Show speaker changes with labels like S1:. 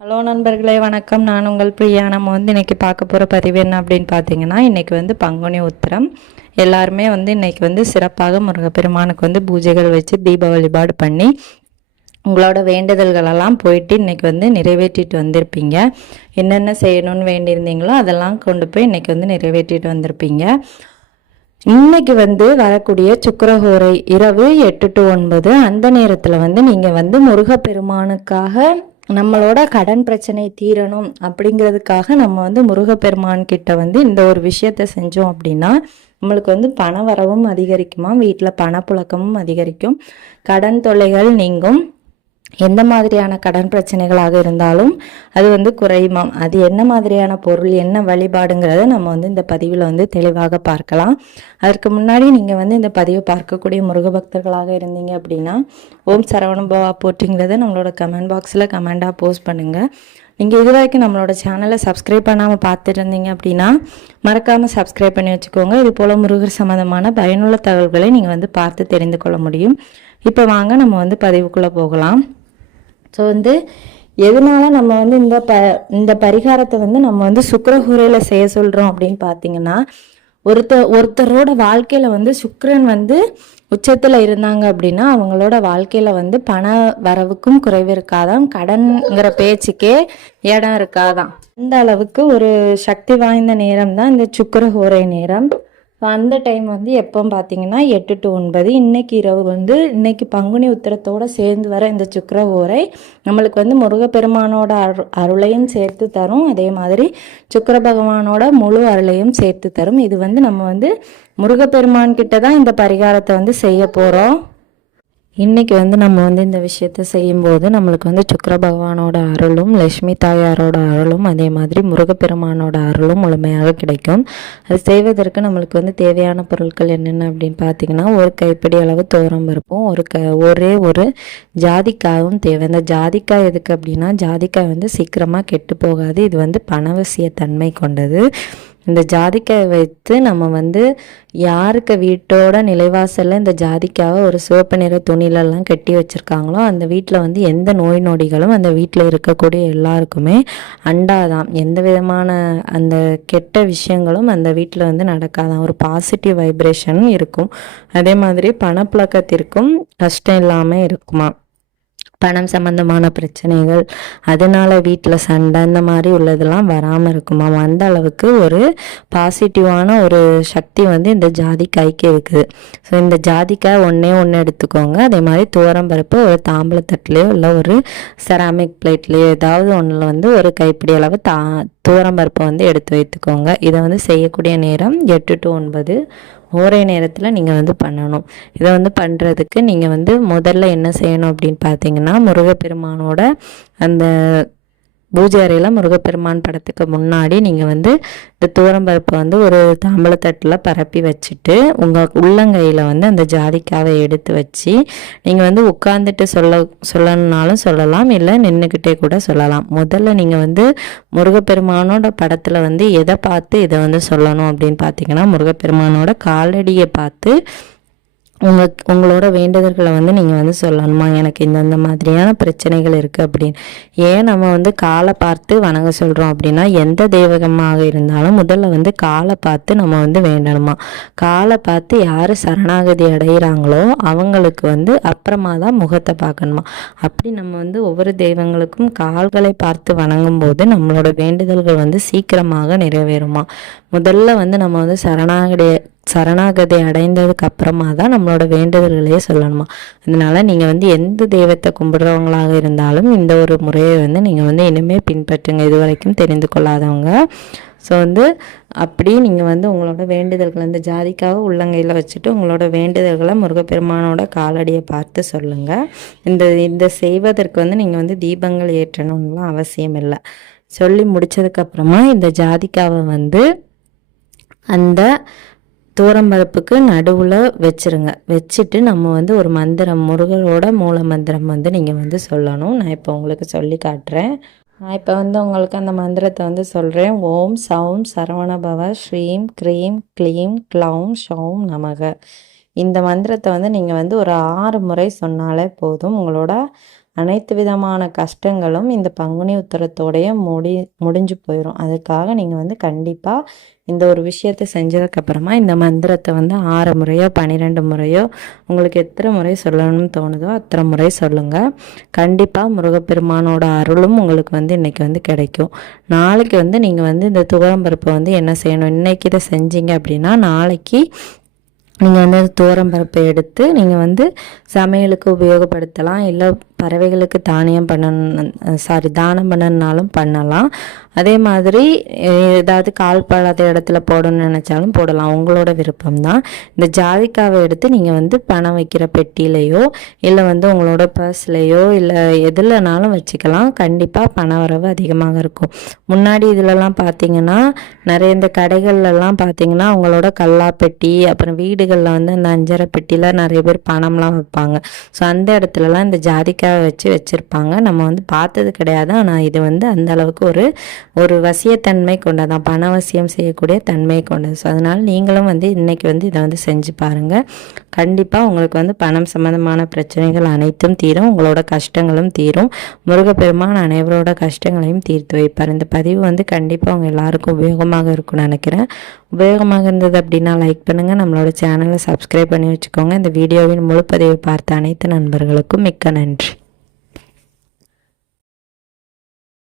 S1: Hello நண்பர்களே வணக்கம். நான் உங்கள் பிரியா. நம்ம வந்து இன்றைக்கி பார்க்க போகிற பதிவு என்ன அப்படின்னு பார்த்தீங்கன்னா இன்றைக்கி வந்து பங்குனி உத்திரம். எல்லாருமே வந்து இன்றைக்கி வந்து சிறப்பாக முருகப்பெருமானுக்கு வந்து பூஜைகள் வச்சு தீப வழிபாடு பண்ணி உங்களோட வேண்டுதல்களெல்லாம் போயிட்டு இன்றைக்கி வந்து நிறைவேற்றிட்டு வந்திருப்பீங்க. என்னென்ன செய்யணும்னு வேண்டியிருந்தீங்களோ அதெல்லாம் கொண்டு போய் இன்றைக்கி வந்து நிறைவேற்றிட்டு வந்திருப்பீங்க. இன்னைக்கு வந்து வரக்கூடிய சுக்கரஹோரை இரவு எட்டு டு ஒன்பது அந்த நேரத்தில் வந்து நீங்கள் வந்து முருகப்பெருமானுக்காக நம்மளோட கடன் பிரச்சனை தீரணும் அப்படிங்கிறதுக்காக நம்ம வந்து முருகப்பெருமான் கிட்ட வந்து இந்த ஒரு விஷயத்த செஞ்சோம் அப்படின்னா நம்மளுக்கு வந்து பண வரவும் அதிகரிக்குமா வீட்டில் பணப்புழக்கமும் அதிகரிக்கும். கடன் தொல்லைகள் நீங்கும். எந்த மாதிரியான கடன் பிரச்சனைகளாக இருந்தாலும் அது வந்து குறையுமாம். அது என்ன மாதிரியான பொருள் என்ன வழிபாடுங்கிறத நம்ம வந்து இந்த பதிவில் வந்து தெளிவாக பார்க்கலாம். அதற்கு முன்னாடி நீங்கள் வந்து இந்த பதிவை பார்க்கக்கூடிய முருக பக்தர்களாக இருந்தீங்க அப்படின்னா ஓம் சரவணபவா போட்டிங்கிறத நம்மளோட கமெண்ட் பாக்ஸில் கமெண்டாக போஸ்ட் பண்ணுங்கள் நீங்கள் இது வரைக்கும் நம்மளோட சேனலை சப்ஸ்கிரைப் பண்ணாமல் பார்த்துட்டு இருந்தீங்க அப்படின்னா மறக்காமல் சப்ஸ்கிரைப் பண்ணி வச்சுக்கோங்க. இது போல் முருகர் சம்மந்தமான பயனுள்ள தகவல்களை நீங்கள் வந்து பார்த்து தெரிந்து கொள்ள முடியும். இப்போ வாங்க நம்ம வந்து பதிவுக்குள்ளே போகலாம். ஸோ வந்து எதனால நம்ம வந்து இந்த ப இந்த பரிகாரத்தை வந்து நம்ம வந்து சுக்கரஹூரையில் செய்ய சொல்கிறோம் அப்படின்னு பார்த்தீங்கன்னா ஒருத்தர் ஒருத்தரோட வாழ்க்கையில் வந்து சுக்கரன் வந்து உச்சத்தில் இருந்தாங்க அப்படின்னா அவங்களோட வாழ்க்கையில் வந்து பண வரவுக்கும் குறைவு இருக்காதாம். கடன்ங்கிற பேச்சுக்கே இடம் இருக்காதாம். அந்த அளவுக்கு ஒரு சக்தி வாய்ந்த நேரம் தான் இந்த சுக்கரஹோரை நேரம். அந்த டைம் வந்து எப்போ பார்த்தீங்கன்னா எட்டு டு ஒன்பது. இன்னைக்கு இரவு வந்து இன்னைக்கு பங்குனி உத்திரத்தோட சேர்ந்து வர இந்த சுக்கர ஓரை நம்மளுக்கு வந்து முருகப்பெருமானோட அரு அருளையும் சேர்த்து தரும். அதே மாதிரி சுக்கர பகவானோட முழு அருளையும் சேர்த்து தரும். இது வந்து நம்ம வந்து முருகப்பெருமான் கிட்ட தான் இந்த பரிகாரத்தை வந்து செய்ய போகிறோம் இன்னைக்கு வந்து நம்ம வந்து இந்த விஷயத்த செய்யும்போது நம்மளுக்கு வந்து சுக்கர பகவானோட அருளும் லட்சுமி தாயாரோட அருளும் அதே மாதிரி முருகப்பெருமானோட அருளும் முழுமையாக கிடைக்கும். அது செய்வதற்கு நம்மளுக்கு வந்து தேவையான பொருட்கள் என்னென்ன அப்படின்னு பார்த்தீங்கன்னா ஒரு கைப்பிடி அளவு தோரம் இருப்போம் ஒரு க ஒரே ஒரு ஜாதிக்காயும் தேவை. இந்த ஜாதிக்காய் எதுக்கு அப்படின்னா ஜாதிக்காய் வந்து சீக்கிரமாக கெட்டு போகாது. இது வந்து பணவசிய தன்மை கொண்டது. இந்த ஜாதிக்காய் வைத்து நம்ம வந்து யாருக்கு வீட்டோட நிலைவாசலில் இந்த ஜாதிக்காவை ஒரு சிவப்பு நிற துணிலெல்லாம் கட்டி வச்சுருக்காங்களோ அந்த வீட்டில் வந்து எந்த நோய் நொடிகளும் அந்த வீட்டில் இருக்கக்கூடிய எல்லாருக்குமே அண்டாதான். எந்த விதமான அந்த கெட்ட விஷயங்களும் அந்த வீட்டில் வந்து நடக்காதான். ஒரு பாசிட்டிவ் வைப்ரேஷன் இருக்கும். அதே மாதிரி பணப்புழக்கத்திற்கும் கஷ்டம் இல்லாமல் இருக்குமா? பணம் சம்பந்தமான பிரச்சனைகள் அதனால வீட்டில் சண்டை இந்த மாதிரி உள்ளதெல்லாம் வராமல் இருக்குமா. அந்த அளவுக்கு ஒரு பாசிட்டிவான ஒரு சக்தி வந்து இந்த ஜாதிக்காய்க்கு இருக்குது. ஸோ இந்த ஜாதிக்காய் ஒன்றே ஒன்று எடுத்துக்கோங்க. அதே மாதிரி துவரம்பருப்பு ஒரு தாம்பளத்தட்டுலேயோ இல்லை ஒரு செராமிக் பிளேட்லேயோ ஏதாவது ஒன்றில் வந்து ஒரு கைப்பிடி அளவு தா துவரம்பருப்பை வந்து எடுத்து வைத்துக்கோங்க. இதை வந்து செய்யக்கூடிய நேரம் எட்டு டு ஒன்பது ஒரே நேரத்தில் நீங்கள் வந்து பண்ணணும். இதை வந்து பண்ணுறதுக்கு நீங்கள் வந்து முதல்ல என்ன செய்யணும் அப்படின்னு பார்த்தீங்கன்னா முருகப்பெருமானோட அந்த பூஜை அறையில் முருகப்பெருமான் படத்துக்கு முன்னாடி நீங்கள் வந்து இந்த தூரம்பருப்பை வந்து ஒரு தாம்பளத்தட்டில் பரப்பி வச்சுட்டு உங்கள் உள்ளங்கையில் வந்து அந்த ஜாதிக்காவை எடுத்து வச்சு நீங்கள் வந்து உட்காந்துட்டு சொல்ல சொல்லணுன்னாலும் சொல்லலாம் இல்லை நின்றுக்கிட்டே கூட சொல்லலாம். முதல்ல நீங்கள் வந்து முருகப்பெருமானோட படத்தில் வந்து எதை பார்த்து இதை வந்து சொல்லணும் அப்படின்னு பார்த்தீங்கன்னா முருகப்பெருமானோட காலடியை பார்த்து உங்கள் உங்களோட வேண்டுதல்களை வந்து நீங்கள் வந்து சொல்லணுமா? எனக்கு இந்தந்த மாதிரியான பிரச்சனைகள் இருக்குது அப்படின்னு. ஏன் நம்ம வந்து காலை பார்த்து வணங்க சொல்கிறோம் அப்படின்னா எந்த தெய்வகமாக இருந்தாலும் முதல்ல வந்து காலை பார்த்து நம்ம வந்து வேண்டணுமா? காலை பார்த்து யார் சரணாகதி அடைகிறாங்களோ அவங்களுக்கு வந்து அப்புறமா தான் முகத்தை பார்க்கணுமா? அப்படி நம்ம வந்து ஒவ்வொரு தெய்வங்களுக்கும் கால்களை பார்த்து வணங்கும் போது நம்மளோட வேண்டுதல்கள் வந்து சீக்கிரமாக நிறைவேறுமா? முதல்ல வந்து நம்ம வந்து சரணாகதி சரணாகதி அடைந்ததுக்கு அப்புறமா தான் நம்மளோட வேண்டுதல்களையே சொல்லணுமா. அதனால நீங்கள் வந்து எந்த தெய்வத்தை கும்பிடுறவங்களாக இருந்தாலும் இந்த ஒரு முறையை வந்து நீங்கள் வந்து இனிமேல் பின்பற்றுங்க. இது வரைக்கும் தெரிந்து கொள்ளாதவங்க. ஸோ வந்து அப்படி நீங்கள் வந்து உங்களோட வேண்டுதல்களை இந்த ஜாதிக்காக உள்ளங்கையில் வச்சுட்டு உங்களோட வேண்டுதல்களை முருகப்பெருமானோட காலடியை பார்த்து சொல்லுங்கள் இந்த இந்த செய்வதற்கு வந்து நீங்கள் வந்து தீபங்கள் ஏற்றணும்லாம் அவசியம் இல்லை. சொல்லி முடித்ததுக்கப்புறமா இந்த ஜாதிக்காவை வந்து அந்த தூரம்பருப்புக்கு நடுவில் வச்சுருங்க. வச்சுட்டு நம்ம வந்து ஒரு மந்திரம் முருகரோட மூல மந்திரம் வந்து நீங்கள் வந்து சொல்லணும். நான் இப்போ உங்களுக்கு சொல்லி காட்டுறேன். நான் இப்போ வந்து உங்களுக்கு அந்த மந்திரத்தை வந்து சொல்கிறேன் ஓம் சௌம் சரவணபவ ஸ்ரீம் க்ரீம் க்ளீம் க்ளௌம் ஷௌம் நமக. இந்த மந்திரத்தை வந்து நீங்கள் வந்து ஒரு ஆறு முறை சொன்னாலே போதும். உங்களோட அனைத்து விதமான கஷ்டங்களும் இந்த பங்குனி உத்தரத்தோடைய முடி முடிஞ்சு போயிடும் அதுக்காக நீங்கள் வந்து கண்டிப்பாக இந்த ஒரு விஷயத்தை செஞ்சதுக்கப்புறமா இந்த மந்திரத்தை வந்து ஆறு முறையோ பன்னிரெண்டு முறையோ உங்களுக்கு எத்தனை முறை சொல்லணும்னு தோணுதோ அத்தனை முறை சொல்லுங்கள் கண்டிப்பாக முருகப்பெருமானோட அருளும் உங்களுக்கு வந்து இன்றைக்கி வந்து கிடைக்கும். நாளைக்கு வந்து நீங்கள் வந்து இந்த துவரம்பருப்பை வந்து என்ன செய்யணும்? இன்றைக்கி இதை செஞ்சீங்க அப்படின்னா நாளைக்கு நீங்கள் வந்து தோரம் பருப்பை எடுத்து நீங்கள் வந்து சமையலுக்கு உபயோகப்படுத்தலாம். இல்லை பறவைகளுக்கு தானியம் பண்ண சாரி தானம் பண்ணனாலும் பண்ணலாம். அதே மாதிரி ஏதாவது கால் படாத இடத்துல போடணும்னு நினச்சாலும் போடலாம். உங்களோட விருப்பம் தான் இந்த ஜாதிக்காவை எடுத்து நீங்கள் வந்து பணம் வைக்கிற பெட்டியிலையோ இல்லை வந்து உங்களோட பர்ஸ்லேயோ இல்லை எதுலனாலும் வச்சுக்கலாம். கண்டிப்பாக பண வரவு அதிகமாக இருக்கும். முன்னாடி இதிலலாம் பார்த்தீங்கன்னா நிறைய இந்த கடைகள்லாம் பார்த்தீங்கன்னா அவங்களோட கல்லா பெட்டி அப்புறம் வீடு வீடுகளில் வந்து அந்த அஞ்சரை பெட்டியில் நிறைய பேர் பணம்லாம் வைப்பாங்க. ஸோ அந்த இடத்துலலாம் இந்த ஜாதிக்காவை வச்சு வச்சுருப்பாங்க. நம்ம வந்து பார்த்தது கிடையாது. ஆனால் இது வந்து அந்த அளவுக்கு ஒரு ஒரு வசியத்தன்மை கொண்டதான். பணவசியம் செய்யக்கூடிய தன்மை கொண்டது. ஸோ அதனால் நீங்களும் வந்து இன்றைக்கி வந்து இதை வந்து செஞ்சு பாருங்கள் கண்டிப்பாக உங்களுக்கு வந்து பணம் சம்மந்தமான பிரச்சனைகள் அனைத்தும் தீரும். உங்களோட கஷ்டங்களும் தீரும். முருகப்பெருமான் அனைவரோட கஷ்டங்களையும் தீர்த்து வைப்பார். இந்த பதிவு வந்து கண்டிப்பாக அவங்க எல்லாருக்கும் உபயோகமாக இருக்கும்னு நினைக்கிறேன். உபயோகமாக இருந்தது அப்படின்னா லைக் பண்ணுங்கள் நம்மளோட சேனல் சப்ஸ்கிரைப் பண்ணி வச்சுக்கோங்க. இந்த வீடியோவின் முழுப்பதிவை பார்த்த அனைத்து நண்பர்களுக்கும் மிக்க நன்றி.